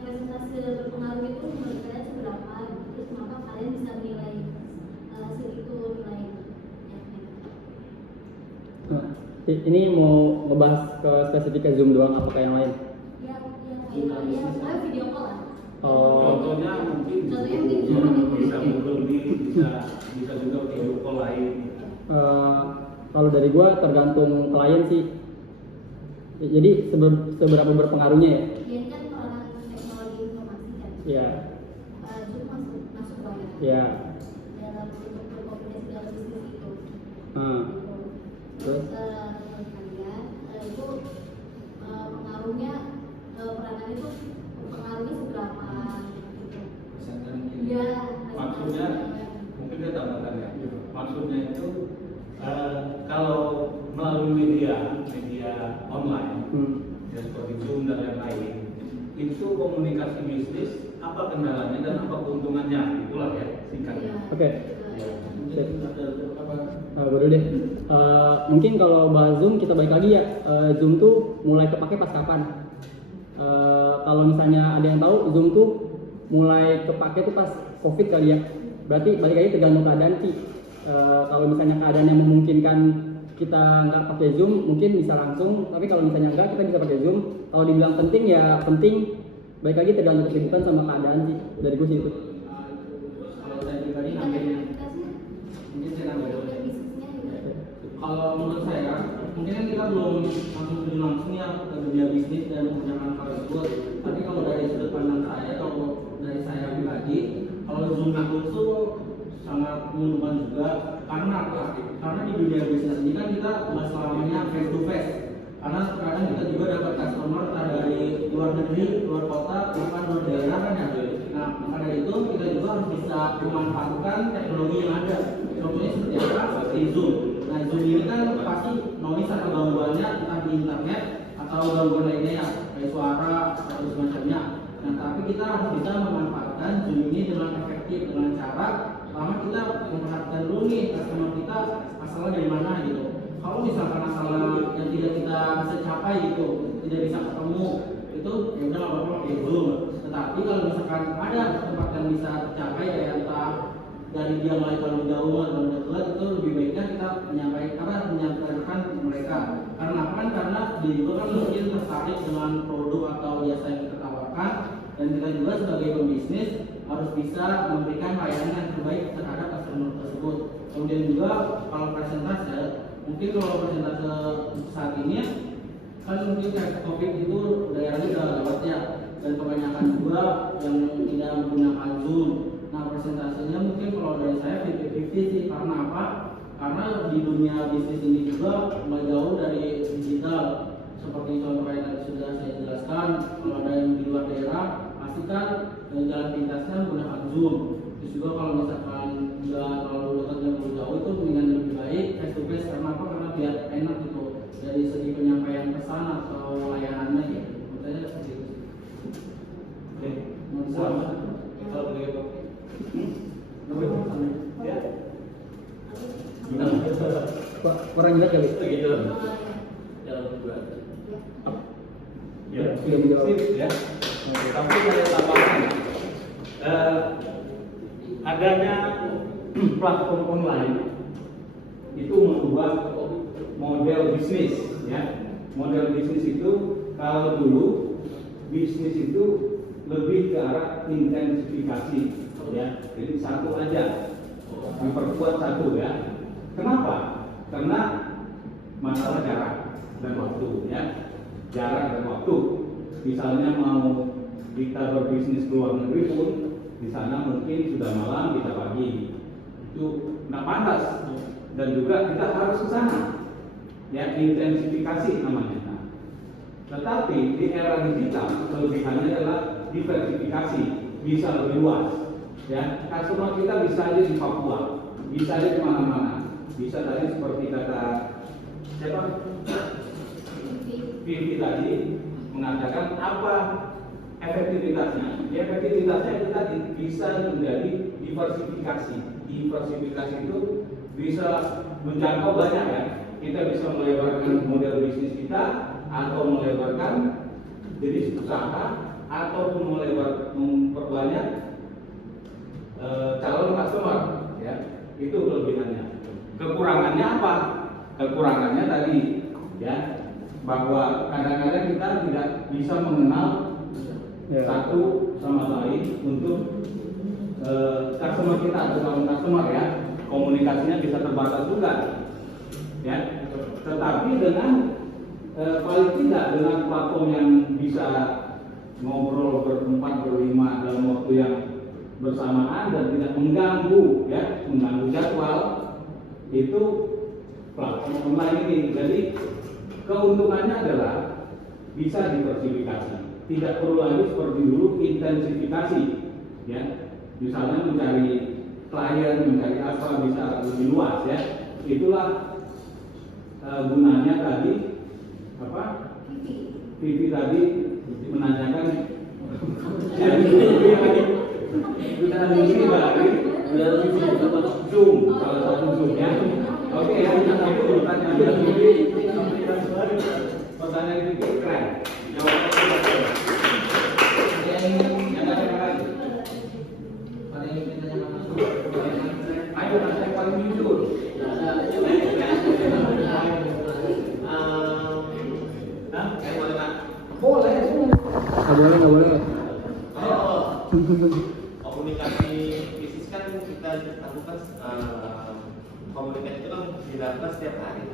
presentasi berpengaruh itu menurut kalian seberapa? Terus kenapa kalian bisa menilai segitu nilainya? Ini mau ngebahas ke spesifik Zoom doang apa kayak yang lain? Ya, video call lah. Contohnya mungkin bisa Google Meet, bisa juga video call lain. Kalau dari gua tergantung klien sih. Jadi seberapa berpengaruhnya ya? Dia kan orang teknologi informasi kan. Iya. Zoom masuk banget. Iya. Dalam untuk berkomunikasi dalam bisnis itu. Terus? Menurut kalian itu pengaruhnya peranan itu pengaruhnya seberapa? Gitu. Ya. Maksudnya mungkin dia tambahkan ya. Maksudnya itu kalau melalui media online, ya seperti Zoom dan lain-lain, itu komunikasi bisnis apa kendalanya dan apa keuntungannya, itulah ya singkatnya. Oke. Baru deh. Mungkin kalau bahas Zoom kita balik lagi ya. Zoom tuh mulai kepake pas kapan? Kalau misalnya ada yang tahu, Zoom tuh mulai kepake tuh pas COVID kali ya. Berarti balik lagi tergantung keadaan sih. Kalau misalnya keadaan yang memungkinkan kita nggak pakai Zoom, mungkin bisa langsung. Tapi kalau misalnya nggak, kita bisa pakai Zoom. Kalau dibilang penting ya penting. Balik lagi tergantung kesibukan sama keadaan sih. Dari gue sih itu. Kalau saya pribadi mungkin saya nambahin. Kalau menurut saya, mungkin kan kita belum langsung ya ke dunia bisnis dan menggunakan hal tersebut. Tapi kalau dari sudut pandang saya, kalau dari saya pribadi, kalau Zoom itu sangat menguntungkan juga. Karena apa? Karena di dunia bisnis ini kan kita nggak selamanya face to face. Karena kadang kita juga dapat customer dari luar negeri, luar kota, bahkan luar daerah kan ya. Nah, maka dari itu kita juga harus bisa memanfaatkan teknologi yang ada. Contohnya seperti apa? Seperti Zoom. Nah, Zoom ini kan pasti noise atau gangguannya entah di internet atau gangguan lainnya ya, kayak suara atau semacamnya. Nah, tapi kita harus bisa memanfaatkan Zoom ini dengan efektif dengan cara pertama kita memperhatikan dulu nih customer kita asalnya dari mana gitu. Kalau misalkan asalnya yang tidak kita bisa capai gitu, tidak bisa ketemu, itu ya udah nggak apa-apa pakai Zoom. Tetapi kalau misalkan ada tempat yang bisa tercapai kayak entah dari dia mulai terlalu jauh atau dekat, itu lebih baiknya kita menyampaikan ke mereka. Karena apa kan? Karena dia juga kan mungkin tertarik dengan produk atau jasa yang kita tawarkan, dan kita juga sebagai pembisnis harus bisa memberikan layanan yang terbaik terhadap customer tersebut. Kemudian juga kalau presentase, mungkin kalau presentase saat ini kan mungkin kayak COVID itu daerahnya udah lewat ya, dan kebanyakan juga yang tidak menggunakan Zoom. Nah, presentasenya mungkin kalau dari saya 50-50 sih. Karena apa? Karena di dunia bisnis ini juga nggak jauh dari digital. Seperti contoh yang tadi sudah saya jelaskan, kalau ada yang di luar daerah, pastikan jalan pintasnya menggunakan Zoom. Terus juga kalau misalkan nggak terlalu dekat dan terlalu jauh, itu mendingan lebih baik face to face. Karena apa? Karena biar enak gitu dari segi penyampaian pesan atau layanannya gitu. Menurut saya seperti itu. Oke. Kalau begitu. Ya. Kurang jelas kali. Begitu. Jalan berdua. Ya, Sudah menjawab. sip ya. Tapi saya tambahkan adanya platform online itu membuat model bisnis ya. Model bisnis itu kalau dulu bisnis itu lebih ke arah intensifikasi ya. Jadi satu aja, diperkuat satu ya. Kenapa? Karena masalah jarak dan waktu ya. Jarak dan waktu. Misalnya mau kita berbisnis ke luar negeri pun di sana mungkin sudah malam, kita pagi. Itu nggak pantas. Dan juga kita harus ke sana. Ya, intensifikasi namanya. Nah, tetapi di era digital kelebihannya adalah diversifikasi, bisa lebih luas. Ya, customer kita bisa aja di Papua, bisa aja di mana-mana. Bisa tadi seperti kata siapa? Vivi tadi mengatakan apa efektivitasnya? Efektivitasnya itu tadi bisa menjadi diversifikasi. Diversifikasi itu bisa menjangkau banyak ya. Kita bisa melebarkan model bisnis kita atau melebarkan jenis usaha ataupun memperbanyak calon customer, ya, itu kelebihannya. Kekurangannya apa? Kekurangannya tadi, ya, bahwa kadang-kadang kita tidak bisa mengenal satu sama lain untuk customer kita atau calon customer, ya. Komunikasinya bisa terbatas juga, ya. Tetapi dengan paling tidak dengan platform yang bisa ngobrol berempat berlima dalam waktu yang bersamaan dan tidak mengganggu, ya, mengganggu jadwal, itu platform online ini. Jadi keuntungannya adalah bisa diversifikasi, tidak perlu lagi seperti dulu intensifikasi, ya, misalnya mencari klien, mencari apa bisa lebih luas, ya. Itulah gunanya tadi apa? Vivi tadi menanyakan Zoom, salah satu Zoom, ya. Oke, ya, itu pertanyaan Vivi keren. Ayo, yang paling jujur. Boleh. Nggak boleh. Komunikasi bisnis kan kita lakukan, komunikasi itu kan dilakukan setiap hari.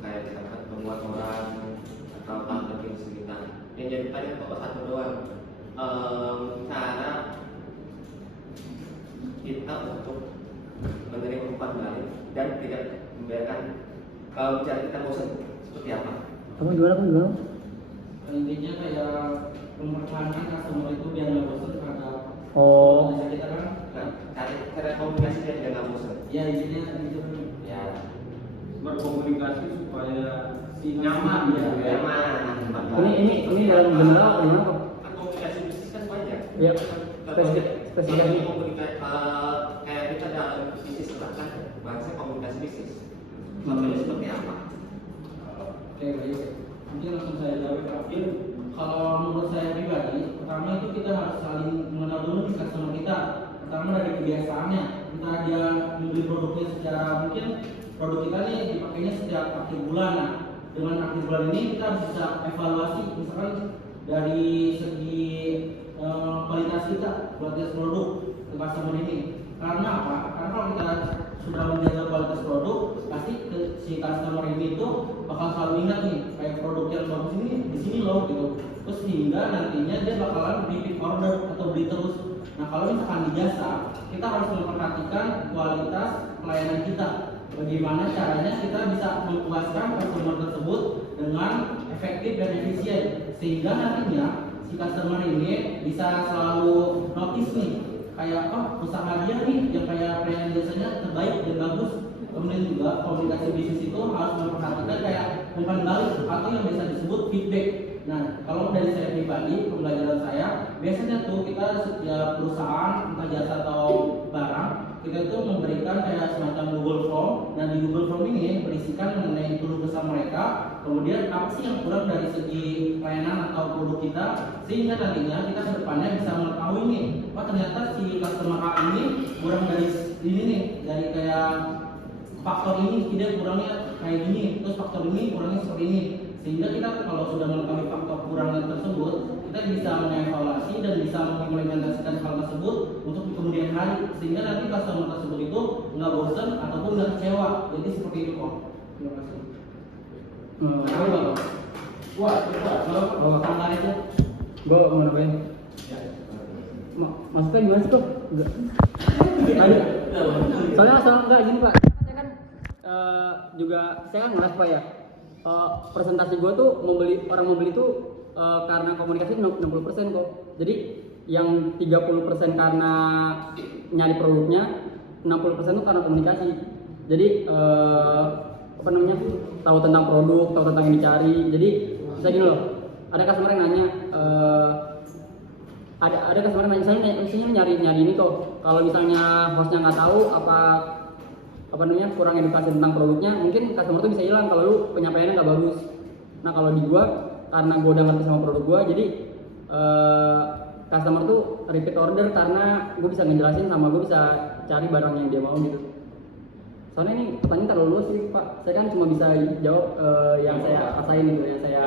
Kayak kita pertemuan orang atau partner bisnis kita. Yang jadi tanya pokok satu doang, cara kita untuk menerima umpan balik dan tidak membiarkan kalau bicara kita bosan seperti apa? Kamu gimana? Intinya kayak mempertahankan customer itu biar nggak bosan terhadap Oh. kita kan. Nah, cara komunikasi dia nggak bosan. Ya intinya itu kan. Ya, Berkomunikasi supaya si nyaman, ya. nyaman. Ini dalam general apa gimana kok? Komunikasi bisnis kan banyak. Iya. Spesifikasi. Komunikasi kayak kita dalam bisnis kan bahasa komunikasi bisnis. Contohnya seperti apa? Oke, baik. Mungkin langsung saya jawab terakhir. Kalau menurut saya pribadi, pertama itu kita harus saling mengenal dulu di customer kita. Pertama dari kebiasaannya, entah dia membeli produknya secara mungkin produk kita nih dipakainya setiap akhir bulan. Nah, dengan akhir bulan ini kita harus bisa evaluasi, misalkan dari segi kualitas kita, kualitas produk ke customer ini. Karena apa? Karena kalau kita sudah menjaga kualitas produk, pasti si customer ini tuh bakal selalu ingat nih kayak produk yang bagus ini di sini loh gitu. Terus hingga nantinya dia bakalan repeat order atau beli terus. Nah kalau misalkan di jasa, kita harus memperhatikan kualitas pelayanan kita. Bagaimana caranya kita bisa memuaskan customer tersebut dengan efektif dan efisien, sehingga nantinya si customer ini bisa selalu notice nih kayak usaha dia nih yang kayak pelayanan jasanya terbaik dan bagus. Kemudian juga komunikasi bisnis itu harus memperhatikan kayak umpan balik atau yang biasa disebut feedback. Nah, kalau dari saya pribadi, pembelajaran saya, biasanya tuh kita setiap perusahaan, entah jasa atau barang, kita itu memberikan kayak semacam Google Form, dan di Google Form ini berisikan mengenai keluh kesah mereka, kemudian apa sih yang kurang dari segi pelayanan atau produk kita, sehingga nantinya kita ke depannya bisa mengetahui nih, ternyata si customer A ini kurang dari ini nih, dari kayak faktor ini tidak kurangnya kayak gini, terus faktor ini kurangnya seperti ini, sehingga kita kalau sudah mengetahui faktor kurangnya tersebut, kita bisa mengevaluasi dan bisa mengimplementasikan hal tersebut untuk di kemudian hari, sehingga nanti customer tersebut itu nggak bosan ataupun nggak kecewa. Jadi seperti itu kok. Terima kasih. Wah, kalau tambah itu, Gue mau nambahin. Maksudnya gimana sih kok? Soalnya enggak gini Pak. Saya kan juga saya kan ngelas Pak ya. Presentasi gue tuh orang membeli tuh karena komunikasi 60% kok. Jadi yang 30% karena nyari produknya, 60% tuh karena komunikasi. Jadi apa namanya? Tahu tentang produk, tahu tentang yang dicari. Jadi saya gini loh. Ada customer yang nanya ada customer yang nanya, misalnya nyari ini kok. Kalau misalnya hostnya nggak tahu apa namanya kurang edukasi tentang produknya, mungkin customer tuh bisa hilang kalau lu penyampaiannya nggak bagus. Nah kalau di gua, karena gua udah ngerti sama produk gua, jadi customer tuh repeat order karena gue bisa ngejelasin sama gue bisa cari barang yang dia mau gitu. Soalnya ini pertanyaan terlalu luas sih Pak, saya kan cuma bisa jawab yang saya rasain gitu, yang saya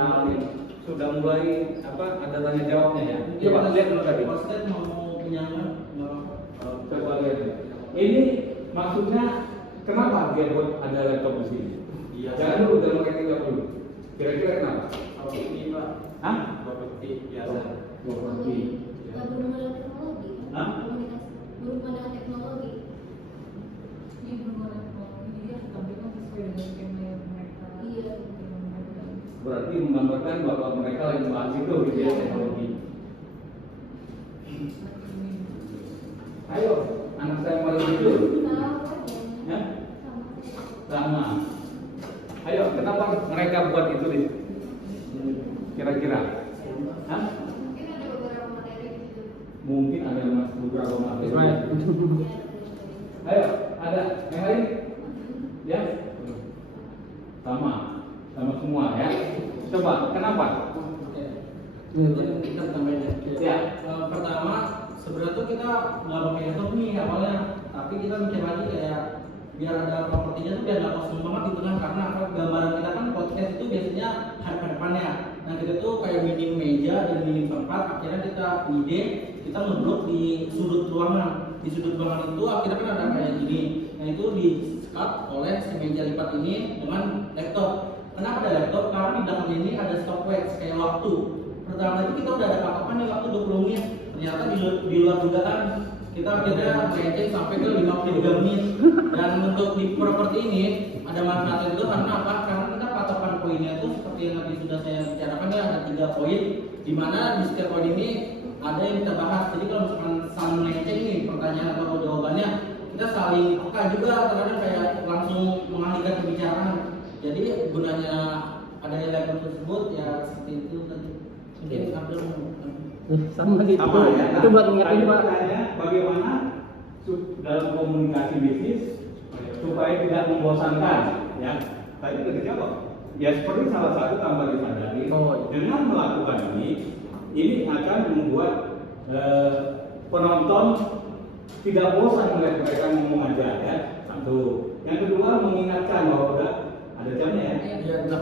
sudah mulai ada tanya jawabnya ya. Coba lihat dulu tadi. Pas lihat mau penyangan nggak apa-apa. Coba lihat. Ini maksudnya kenapa dia buat ada laptop di sini? Iya. Jangan dulu, jangan pakai tinggal dulu. Kira-kira kenapa? Kalau ini Pak, Hah? properti biasa. Properti. Nggak berhubungan dengan teknologi. Hah? Komunikasi berhubungan dengan teknologi. Ini berhubungan dengan teknologi, jadi harus tampilkan sesuai dengan skema yang mereka Iya. Berarti menggambarkan bahwa mereka lagi bahas itu gitu ya, teknologi. Ayo, anak saya paling lucu. Ya? Sama. Ayo, kenapa mereka buat itu nih? Kira-kira? Hah? Mungkin ada beberapa materi gitu. Mungkin ada beberapa materi. Right. Ayo, ada yang lain? Ya? Sama semua ya. Coba, kenapa? Jadi kita tambahnya. Ya. Pertama, sebenarnya tuh kita nggak pakai laptop nih awalnya, tapi kita mikir lagi kayak biar ada propertinya tuh biar nggak kosong banget gitu kan, karena gambaran kita kan podcast itu biasanya hadapan-hadapannya. Nah kita tuh kayak minim meja dan minim tempat, akhirnya kita ide kita ngeblok di sudut ruangan. Di sudut ruangan itu akhirnya kan ada kayak gini. Nah itu di cut oleh si meja lipat ini dengan laptop. Kenapa ada laptop? Karena di belakang ini ada stopwatch kayak waktu. Pertama itu kita udah ada patokan nih waktu 20 menit. Ternyata di luar dugaan kita akhirnya melenceng sampai ke 53 menit. Dan untuk di properti ini ada manfaatnya juga karena apa? Karena kita patokan poinnya itu seperti yang tadi sudah saya bicarakan ya, ada 3 poin, di mana di setiap poin ini ada yang kita bahas. Jadi kalau misalkan saling melenceng nih pertanyaan atau jawabannya, kita saling peka juga, terkadang kayak langsung mengalihkan pembicaraan. Jadi gunanya ada laptop tersebut ya seperti itu tadi. Mungkin Abdul sama gitu. Sama ya. Itu buat ngingetin Tadi Pak. pertanyaannya bagaimana dalam komunikasi bisnis supaya tidak membosankan, ya. Tadi sudah dijawab. Ya seperti salah satu tambah disadari, Oh, iya. dengan melakukan ini akan membuat penonton tidak bosan melihat mereka ngomong aja ya. Satu. Yang kedua mengingatkan bahwa udah ada jamnya ya.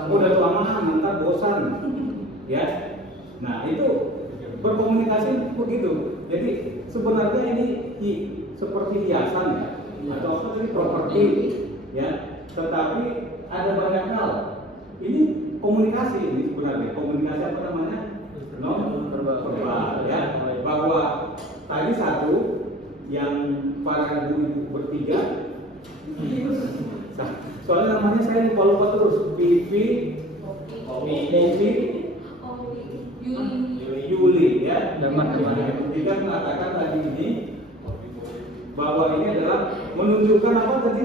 Udah kelamaan, ntar bosan. Ya. Nah itu berkomunikasi begitu. Jadi sebenarnya ini seperti hiasan ya, atau apa tadi properti ya. Tetapi ada banyak hal. Ini komunikasi ini sebenarnya komunikasi apa namanya? Non verbal ya. Bahwa tadi satu yang para ibu bertiga. Soalnya namanya saya lupa terus. Vivi, Yuli ya. Kita mengatakan tadi ini bahwa ini adalah menunjukkan apa tadi?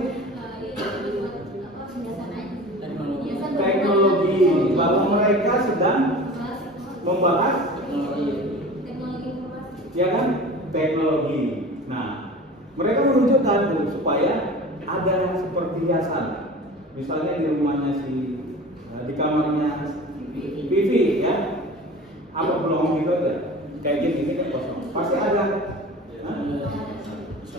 Teknologi, bahwa mereka sedang membahas Teknologi informasi. ya kan teknologi. Nah, mereka menunjukkan supaya ada seperti hiasan. Misalnya di rumahnya di kamarnya Vivi ya. Apa belum gitu aja? Kayak gini kan kosong. Pasti ada.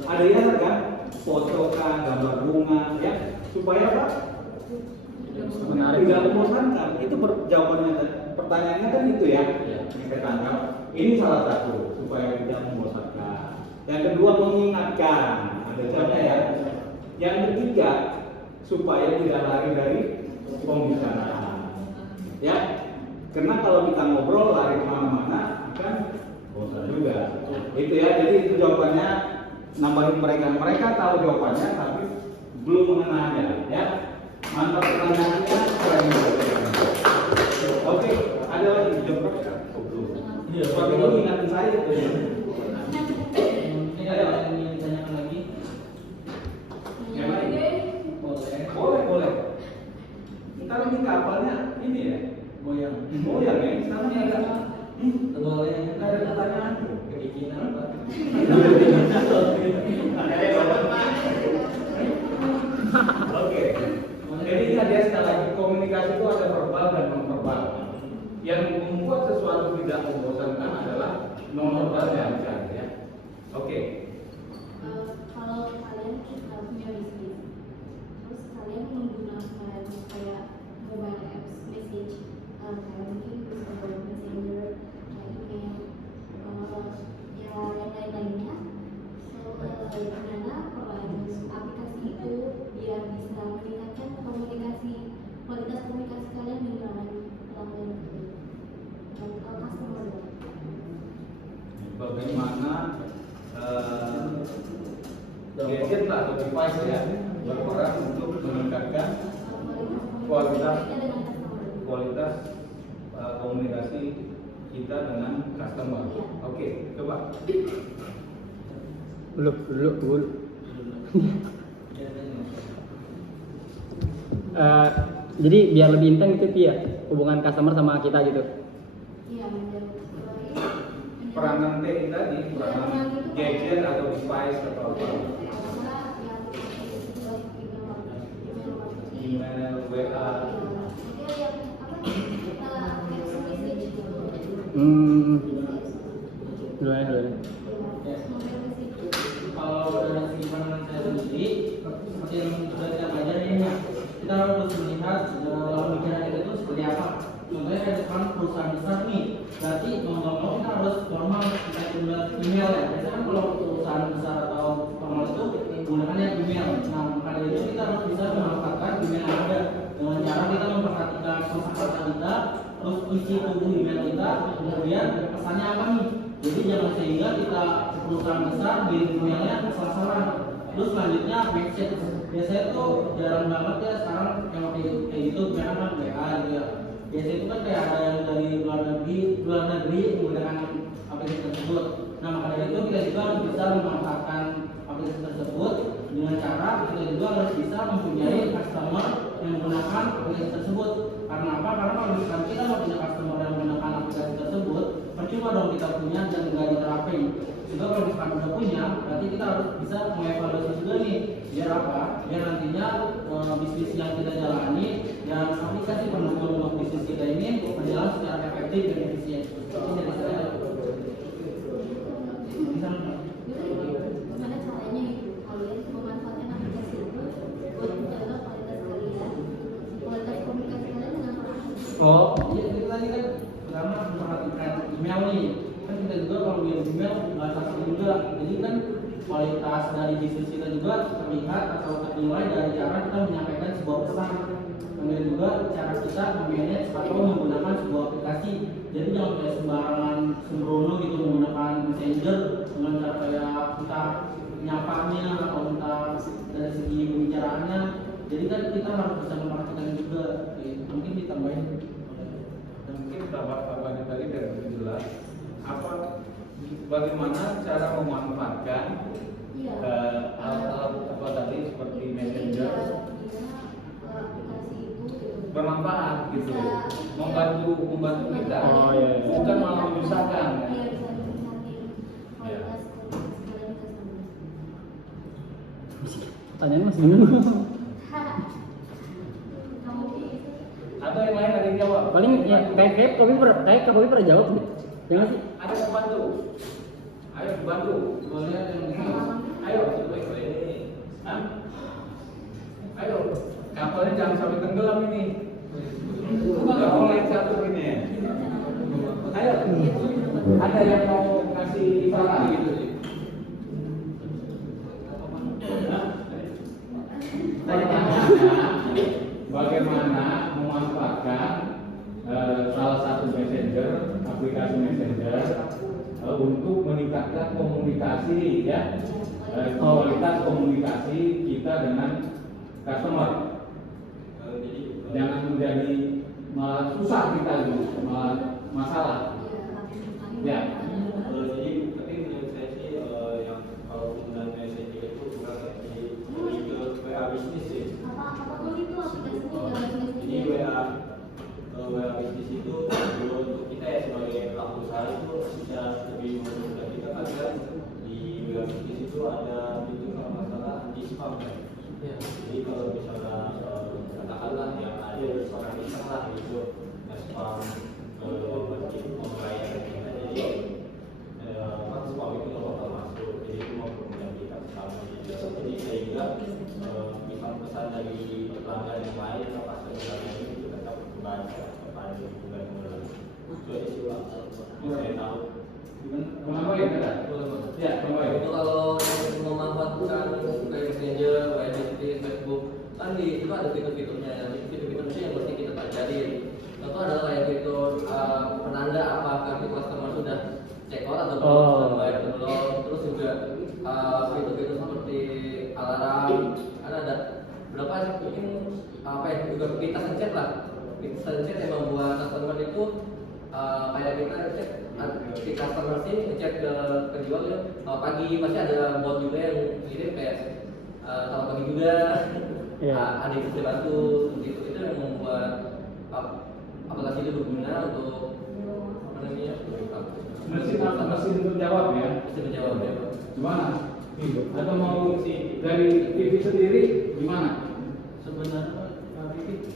Ada ya kan? Foto kan, gambar bunga ya. Supaya apa? Menarik. Tidak membosankan. Itu jawabannya. Pertanyaannya kan itu ya. Yang saya tangkap. Ini salah satu supaya tidak membosankan. Yang kedua mengingatkan. Ada jamnya ya. Yang ketiga supaya tidak lari dari pembicaraan. Ya. Karena kalau kita ngobrol lari kemana-mana akan bosan juga. Itu ya. Jadi itu jawabannya nambahin mereka. Mereka tahu jawabannya tapi belum mengenalnya. Ya. Mantap pertanyaannya. Oke. Ada lagi jawab kan? Iya. Waktu itu ingatin saya. Ini ada yang ingin ditanyakan lagi? Yang lain? Boleh. Boleh. Ntar ini kapalnya ini ya. Goyang. Ya, men. Sekarang ini ada. Boleh. Nggak ada pertanyaan. Kebikinan Pak. Oke. Jadi tadi sekali lagi komunikasi itu ada verbal dan non verbal. Yang membuat sesuatu tidak membosankan adalah bagaimana gadget atau device ya berperan untuk meningkatkan kualitas komunikasi kita dengan customer. Oke, coba. Belum. Jadi biar lebih intens gitu ya hubungan customer sama kita gitu. Iya, Peranan T tadi, peranan gadget atau device atau apa? Email, WA. Dua. Kalau dari segi pandangan saya sendiri, seperti yang sudah saya ajarin ya, kita harus melihat dalam pikiran kita itu seperti apa. Contohnya kayak sekarang perusahaan besar nih, berarti mau nggak mau kita harus formal kita melihat email ya. Biasanya kan kalau perusahaan besar atau formal itu menggunakannya email. Nah, maka dari itu kita harus bisa memanfaatkan email yang ada dengan cara kita memperhatikan kosakata kita, terus isi tubuh email kita, kemudian pesannya apa nih. Jadi jangan sehingga kita perusahaan besar bikin emailnya salah-salah. Terus selanjutnya message. Biasanya tuh jarang banget ya sekarang yang kayak gitu, misalkan kan WA gitu ya. Biasanya itu kan kayak ada yang dari luar negeri menggunakan aplikasi tersebut. Nah maka dari itu kita juga harus bisa memanfaatkan aplikasi tersebut dengan cara kita juga harus bisa mempunyai customer yang menggunakan aplikasi tersebut. Karena apa? Karena kalau misalkan kita nggak punya customer yang menggunakan aplikasi tersebut, percuma dong kita punya dan nggak diterapin. Juga kalau misalkan udah punya, berarti kita harus bisa mengevaluasi juga nih, biar apa? Biar nantinya bisnis yang kita jalani dan aplikasi pendukung untuk bisnis kita ini berjalan secara efektif dan efisien. Ini dari saya. Gimana caranya kalian memanfaatkan aplikasi itu buat menjaga kualitas komunikasi kalian dengan orang? Oh, Iya, itu tadi kan pertama memperhatikan email nih. Kan kita juga kalau bikin email bahasa asing juga. Jadi kan kualitas dari bisnis kita juga terlihat atau ternilai dari cara kita menyampaikan sebuah pesan. Kemudian juga cara kita memanage atau menggunakan sebuah aplikasi. Jadi jangan kayak sembarangan sembrono gitu menggunakan messenger dengan cara kayak kita nyapanya atau entah dari segi pembicaraannya. Jadi kan kita harus bisa memperhatikan juga. Mungkin ditambahin. Mungkin tambah tadi biar lebih jelas bagaimana cara memanfaatkan alat apa tadi seperti messenger bermanfaat gitu, membantu kita, Oh, iya. bukan malah menyusahkan. Iya, bisa meningkatin kualitas komunikasi kalian ke customer. pertanyaan masih bingung. Kamu Atau yang lain ada yang jawab? Paling ya kayak kopi pernah jawab nih. Ya nggak sih? Ada yang bantu. Ayo dibantu. Boleh ada yang bisa. Ayo, Hah? Ayo, kapalnya jangan sampai tenggelam ini. Udah mulai satu ini. Ayo, ada yang mau kasih saran gitu sih? Bagaimana memanfaatkan salah satu messenger, aplikasi messenger untuk meningkatkan komunikasi ya, kualitas komunikasi kita dengan customer. Jangan menjadi malah susah kita gitu, malah masalah. Ya. Jadi tapi menurut saya sih yang kalau penggunaan messenger itu bukan lebih ke WA bisnis sih. apapun itu aplikasinya Jadi WA bisnis itu untuk kita ya sebagai pelaku usaha itu bisa lebih memudahkan kita kan di WA bisnis itu ada fitur kalau masalah anti spam kan. Jadi kalau misalnya katakanlah yang ada seorang iseng lah gitu spam pembayaran kita jadi spam itu nggak bakal masuk. Jadi itu mempermudah kita sama jadi sehingga misal pesan dari pelanggan yang lain atau customer yang lain itu tetap kebaca kepada bulan-bulan. Itu aja sih Pak. Saya tahu. Kenapa ya kita? Ya, kenapa ya? Itu kalau memanfaatkan kayak Messenger, WhatsApp, Facebook, kan di itu ada fitur-fiturnya. Fitur-fitur itu yang mesti kita pelajarin. Contoh adalah kayak fitur penanda apakah customer sudah check out atau belum. Instant chat emang buat customer itu kayak kita chat si customer sih ngechat ke penjual ya pagi pasti ada bot juga yang kirim kayak selamat pagi juga ada yang bisa bantu gitu itu yang membuat aplikasi itu berguna untuk apa namanya mesin untuk jawab ya. mesin menjawab ya. Gimana? Atau mau dari TV sendiri gimana? Sebenarnya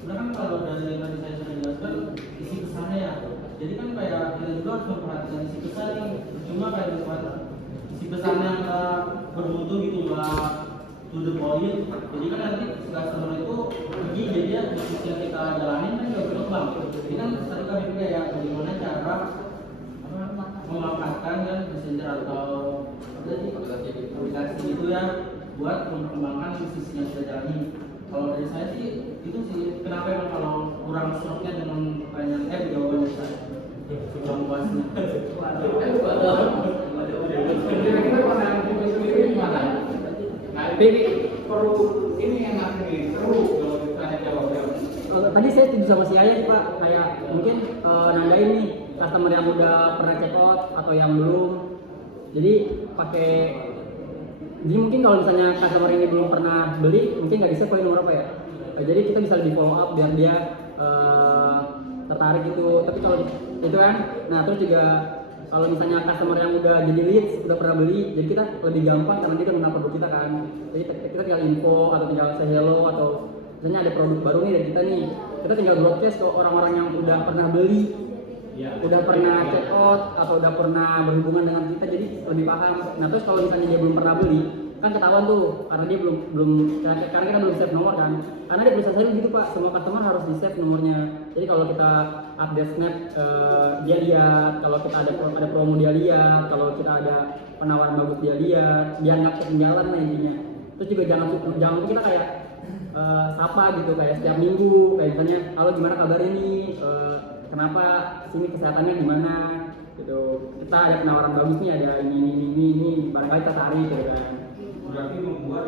kan kalau dari yang tadi saya sudah jelaskan isi pesannya ya. Jadi kan kayak kita juga harus memperhatikan isi pesan nih. Cuma kayak misalnya isi pesan yang bermutu gitu nggak to the point. Jadi kan nanti customer itu pergi jadi ya bisnis yang kita jalanin kan nggak berkembang. Jadi kan tadi kami pikir ya bagaimana cara memanfaatkan kan messenger atau aplikasi itu ya buat mengembangkan bisnis yang sudah jalani. Kalau dari saya sih itu sih kenapa emang kalau kurang serapnya dengan pertanyaan jawabannya saya kurang puasnya. Kira-kira pandangan TV sendiri gimana? Nah ini perlu ini enak nih seru kalau ditanya jawab ya. Tadi saya setuju sama si Ayah Pak, kayak mungkin nandain nih customer yang udah pernah check out atau yang belum. Jadi jadi mungkin kalau misalnya customer ini belum pernah beli, mungkin nggak bisa pilih nomor apa ya. Jadi kita bisa lebih follow up biar dia tertarik gitu. Tapi kalau itu kan, nah terus juga kalau misalnya customer yang udah jadi leads, udah pernah beli, jadi kita lebih gampang karena dia kan mengenal produk kita kan. Jadi kita tinggal info atau tinggal say hello atau misalnya ada produk baru nih dari kita nih, kita tinggal broadcast ke orang-orang yang udah pernah beli, udah pernah check out atau udah pernah berhubungan dengan kita, jadi lebih paham. Nah terus kalau misalnya dia belum pernah beli, kan ketahuan tuh karena dia belum karena kita belum save nomor kan, karena dia bisa selalu gitu Pak, semua customer harus di save nomornya. Jadi kalau kita update snap dia lihat, kalau kita ada promo dia lihat, kalau kita ada penawaran bagus dia lihat, dia nggak ketinggalan lah intinya. Terus juga jangan kita kayak sapa gitu kayak setiap minggu, kayak misalnya halo gimana kabarnya nih, kenapa sini kesehatannya gimana gitu, kita ada penawaran bagus nih, ada ini barangkali tertarik gitu kan. Berarti membuat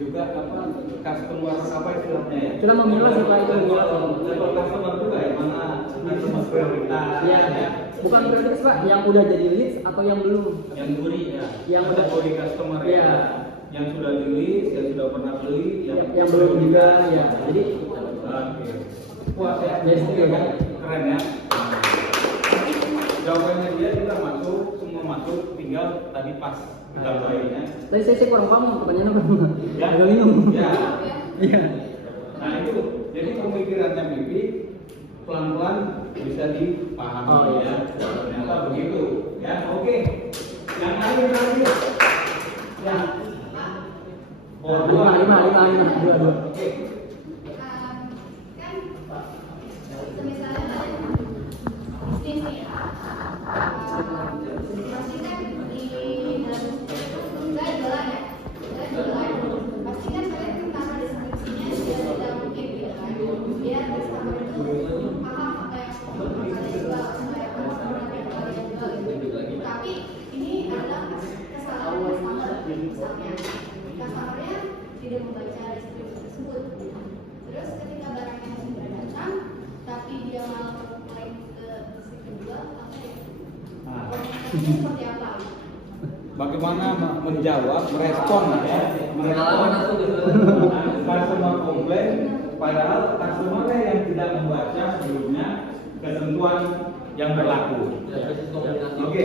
juga apa customer apa istilahnya ya? Kita memilah sih Pak, itu level customer juga ya, mana customer prioritas ya, bukan prioritas Pak, yang udah jadi leads atau yang belum, yang buri ya, yang udah buri customer ya, ya, yang sudah di leads, yang sudah pernah beli, yang belum juga ya. Jadi oke, puas ya, Yes, ya. keren ya. Jawabannya dia kita masuk, semua masuk, tinggal tadi pas kita bayinya. Tadi saya kurang paham pertanyaannya apa? Ya. Agak bingung. Ya. Iya. Nah itu, jadi pemikirannya Bibi pelan-pelan bisa dipahami. Oh, iya. Ya. Ternyata begitu. Ya, oke. Yang lain terakhir. Ya. Oh, lima. Oke. Kan misalnya kalian bisnis nih ya, pasti kan di dalam nggak jualan ya, pasti kan kalian taruh deskripsinya biar tidak mungkin gitu kan, biar customer itu paham apa yang kalian jual, kayak produk yang kalian jual gitu. Tapi ini adalah kesalahan customer, misalnya customernya tidak membaca deskripsi tersebut. Terus ketika barangnya sudah datang, tapi dia malah mulai ke si penjual, apa ya? Komunikasinya seperti apa? Bagaimana menjawab, merespon ya, Pengalaman aku gitu. customer komplain, padahal customer yang tidak membaca sebelumnya ketentuan yang berlaku. Ya, bisnis komunikasi. Oke.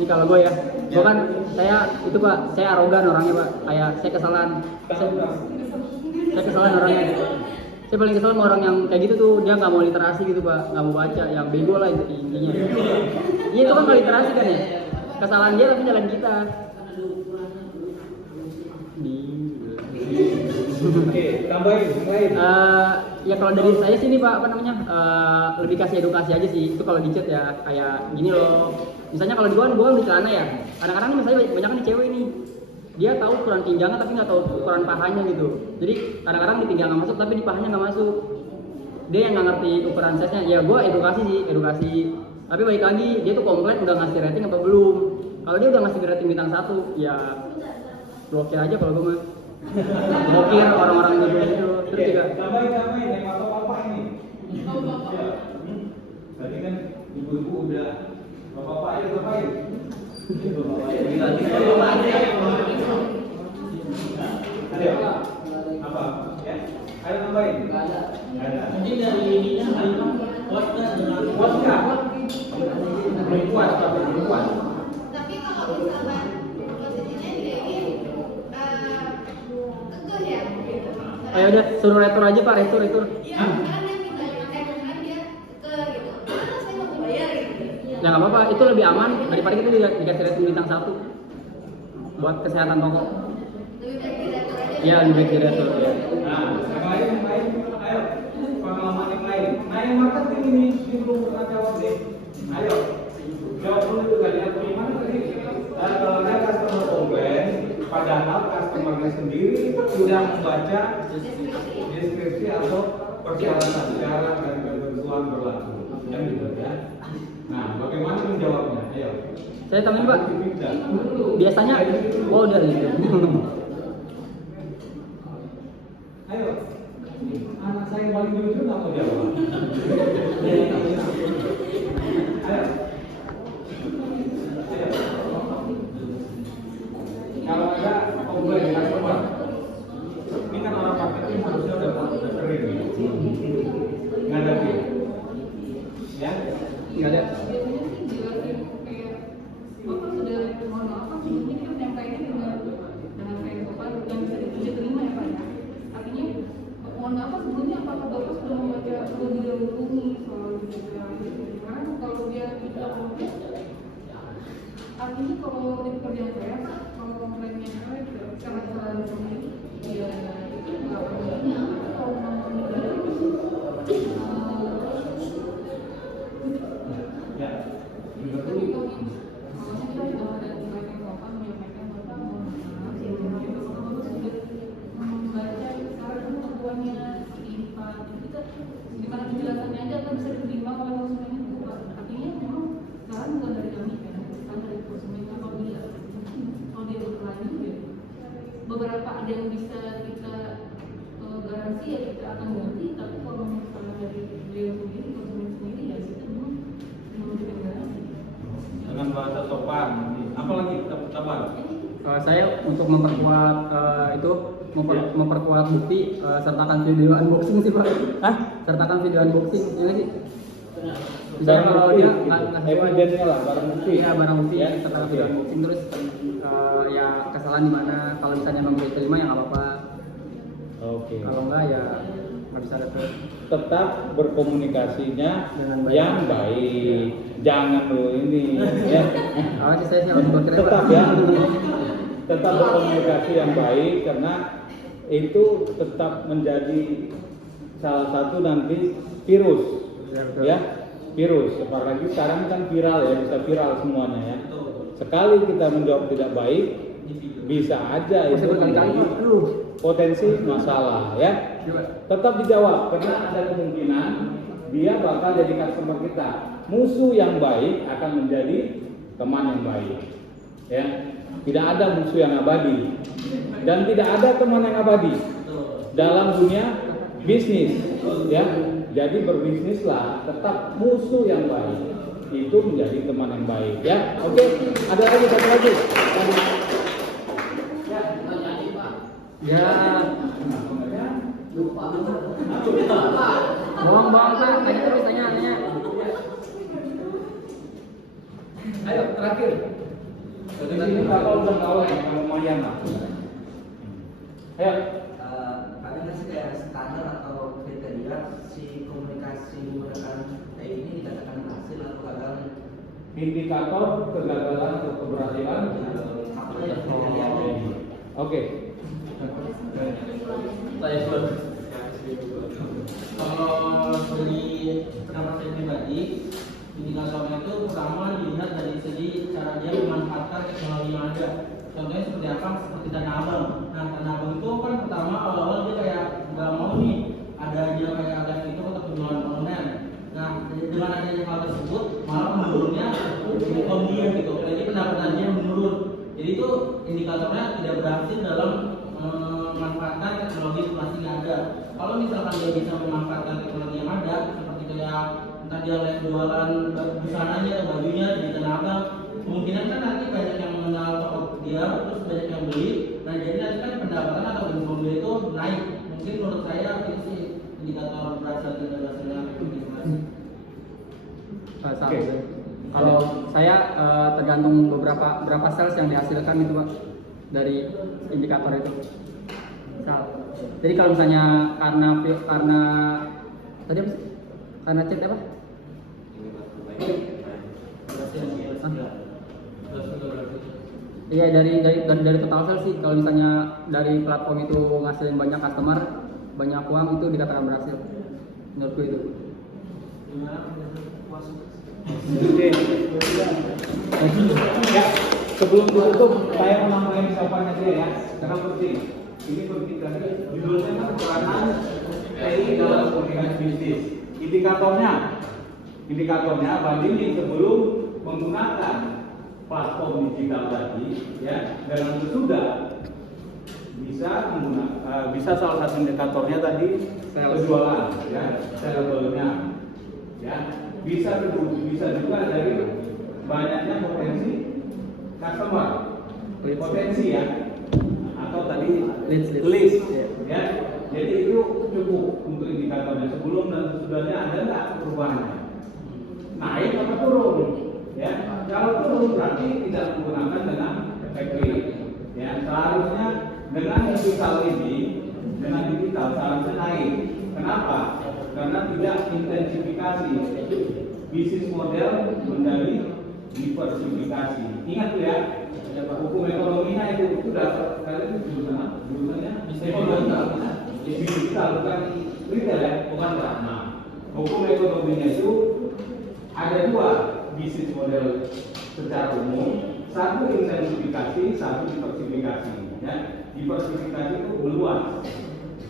Ini kalau gue ya, gue kan saya itu Pak, saya arogan orangnya Pak, kayak saya kesalahan orangnya. Saya paling kesel sama orang yang kayak gitu tuh, dia nggak mau literasi gitu Pak, nggak mau baca, yang bego lah itu intinya. Iya itu kan nggak literasi kan ya, kesalahan dia tapi nyalain kita. Oke, tambahin. Ya kalau dari saya sih nih Pak, apa namanya, lebih kasih edukasi aja sih. Itu kalau di chat ya, kayak gini loh. Misalnya kalau di gua beli celana ya, kadang-kadang nih misalnya banyak nih cewek nih, dia tahu ukuran pinggangan tapi nggak tahu ukuran pahanya gitu. Jadi kadang-kadang di pinggang nggak masuk tapi di pahanya nggak masuk. Dia yang nggak ngerti ukuran size-nya. Ya gua edukasi. Tapi balik lagi, dia tuh komplain udah ngasih rating apa belum. Kalau dia udah ngasih rating bintang 1, ya blokir aja kalau gua mah. Blokir orang-orang gitu. Terus juga tambahin yang apa ini. Ya. Tadi kan ibu-ibu udah bapak-bapak ayo ngapain? Ayo. Apa? Ya. Ayo ngapain? Nggak ada. Mungkin dari ininya ada kuat nggak dengan Kuat nggak? Belum kuat, Pak. Belum kuat. Tapi kalau misalkan posisinya dia ini kekeh ya gitu. Ayo udah suruh retur aja Pak, retur. Iya, karena dia minta karena dia kekeh gitu. Karena saya mau bayar gitu. Ya nggak apa-apa, itu lebih aman daripada kita juga dikasih rating bintang 1 buat kesehatan pokok. Lebih baik di retur aja. Iya, lebih baik di retur. Ya. Nah, yang lain, ayo pengalaman yang lain. Nah, yang marketing ini belum pernah jawab deh. Ayo, jawab dulu itu tadi. Gimana tadi? Kalau ada customer komplain, padahal customernya sendiri sudah membaca deskripsi atau persyaratan syarat dan ketentuan berlaku, kan gitu ya. Nah, bagaimana menjawabnya? Ayo. Saya tambahin Pak. Tidak. Biasanya udah gitu. Ayo, anak saya yang paling jujur nggak mau jawab. Ayo. Kalau ada komplain customer, ini kan orang marketing harusnya udah sering ngadepin, ya. Nggak ada. Biasanya sih jelasin kayak Bapak sudah mohon maaf Pak, sebelumnya kita menyampaikan dengan kayak sopan dan bisa terima ya Pak ya. Artinya mohon maaf Pak, sebelumnya apakah Bapak sudah membaca terlebih dahulu soal juga karena kalau dia tidak komplain, artinya kalau di pekerjaan saya Pak, kalau komplainnya karena kesalahan sendiri, ya itu nggak perlunya. Kalau mau Ya. tapi kalau misalnya kita sudah ada tindakan Bapak menyampaikan Bapak mohon maaf ya Bapak sudah membaca syarat dan ketentuannya diimpan kita gimana penjelasannya aja kan bisa diterima oleh konsumen itu Pak. Artinya memang saran bukan dari kami kan, saran dari konsumen apabila kalau dia berkelanjut ya beberapa ada yang bisa kita garansi ya kita akan ganti, tapi kalau misalnya dari beliau sendiri konsumen sendiri ya kita memang memberikan garansi. Dengan bahasa sopan, apalagi teman. Saya untuk memperkuat memperkuat bukti sertakan video unboxing sih Pak. Sertakan video unboxing, ya nggak sih? Misalnya kalau dia evidennya lah, barang bukti. Iya, barang bukti Ya. sertakan video unboxing terus ya kesalahan di mana, kalau misalnya memang bisa terima ya nggak apa-apa. Oke. Kalau enggak ya nggak bisa retur. Tetap berkomunikasinya Dengan baik. yang baik. Jangan dulu ini ya. Awalnya saya harus berkira Tetap ya. Tetap berkomunikasi yang baik karena itu tetap menjadi salah satu nanti virus. Betul. Ya. Virus, apalagi sekarang kan viral ya, bisa viral semuanya ya. Sekali kita menjawab tidak baik, bisa aja itu berkali-kali Pak. menjadi Aduh. potensi masalah ya. Coba. Tetap dijawab karena ada kemungkinan dia bakal jadi customer kita. Musuh yang baik akan menjadi teman yang baik. Ya. Tidak ada musuh yang abadi dan tidak ada teman yang abadi dalam dunia bisnis. Ya. Jadi berbisnislah tetap musuh yang baik itu menjadi teman yang baik ya. Oke, ada lagi satu lagi. Ya. Bohong Pak, tanya terus tanya. Ayo terakhir. Jadi ini bakal udah tahu ya, lumayan lah. Ayo. Ada nggak sih kayak standar atau kriteria si komunikasi menggunakan kayak ini dikatakan berhasil atau gagal? Indikator kegagalan atau keberhasilan. Apa ya kriterianya? Oke. saya buat kalau dari pendapat saya pribadi indikatornya itu pertama dilihat dari segi cara dia memanfaatkan teknologi yang ada. Contohnya seperti apa? Seperti tanah abang. Nah, tanah abang itu kan pertama awal-awal dia kayak nggak mau nih ada aja kayak ada itu atau penjualan online. Nah, dengan adanya hal tersebut malah menurunnya income dia gitu. Jadi pendapatan dia menurun. Jadi itu indikatornya tidak berhasil dalam memanfaatkan teknologi informasi yang ada. Kalau misalkan dia bisa memanfaatkan teknologi yang ada seperti kayak entah dia live jualan busananya, bajunya di Tanah Abang, kemungkinan kan nanti banyak yang mengenal toko dia, terus banyak yang beli. Nah jadi nanti kan pendapatan atau income dia itu naik. Mungkin menurut saya itu sih indikator berhasil dan berhasilnya bisnis. Oke. Kalau saya tergantung berapa sales yang dihasilkan gitu Pak dari indikator itu. Misal, jadi kalau misalnya karena tadi apa sih? Karena chat apa? Iya dari total sales sih. Kalau misalnya dari platform itu ngasilin banyak customer, banyak uang, itu dikatakan berhasil. Menurutku itu. Oke. Ya, sebelum ditutup saya menambahkan jawabannya dia ya, karena penting. Ini penting lagi. Judulnya kan peranan TI dalam komunikasi bisnis. Indikatornya bandingin sebelum menggunakan platform digital tadi, ya, dan sesudah bisa salah satu indikatornya tadi penjualan, ya, salable-nya, ya. Bisa juga dari banyaknya potensi customer, potensi ya, atau tadi list, ya. Jadi itu cukup untuk indikatornya. Sebelum dan sesudahnya ada nggak perubahannya? Naik atau turun? Ya, kalau turun berarti tidak menggunakan dengan efektif. Ya, seharusnya dengan digital seharusnya naik. Kenapa? Karena tidak intensifikasi. Bisnis model menjadi diversifikasi. Ingat tuh ya, hukum ekonominya itu sudah kalian jurusannya ekonomi digital bukan retail ya, bukan lah. Nah, hukum ekonominya itu ada dua bisnis model secara umum, satu intensifikasi, satu diversifikasi. Ya, diversifikasi itu meluas,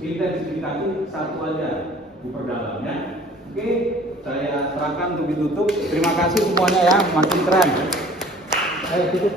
intensifikasi satu aja diperdalamnya. Oke, saya serahkan untuk ditutup. Terima kasih semuanya ya, makin keren. Ayo tutup.